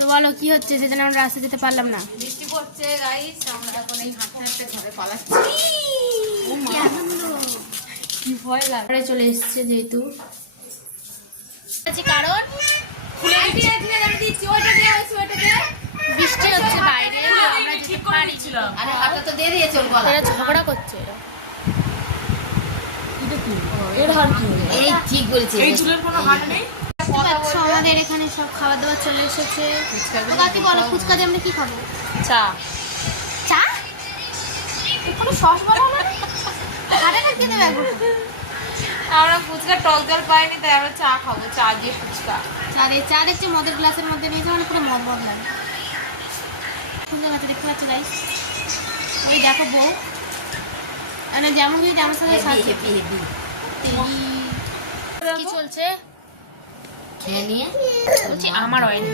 তো বলো কি হচ্ছে, সেজন্য আমরা রাস্তা যেতে পারলাম না। বৃষ্টি পড়ছে গাইস, আমরা এখন এই হাঁটতে হাঁটতে ঘরে পালাচ্ছি। কি আনন্দ, কি ভয় লাগে। ঘরে চলে এসেছে যেহেতু কারণ বৃষ্টি হচ্ছে বাইরে, আমরা যেতে পারি। আরে হাতটা তো দিয়ে দিয়েছে ওর গলা। এরা ঝগড়া করছে। এই ঠিক বলেছে, এই চুলের কোনো হাত নেই। আমাদের এখানে সব খাবার দাবার চলে এসেছে। তো কাকি বলো, ফুচকা দিয়ে আমরা কি খাবো? চা। চা? কোনো সস বলো না, আরে না খেতে পারবো। আমরা ফুচকা টক জল পাইনি, তাই আমরা চা খাবো। চা দিয়ে ফুচকা। চা দেখছি মদের গ্লাসের মধ্যে নিয়েছে, মানে পুরো মদ মদ লাগে। সুন্দর আছে দেখতে পাচ্ছ গাইস। ওই দেখো বউ, মানে যেমন কি তেমন সাথে সাথে কি চলছে খেয়ে নিয়ে বলছি আমার অয়েল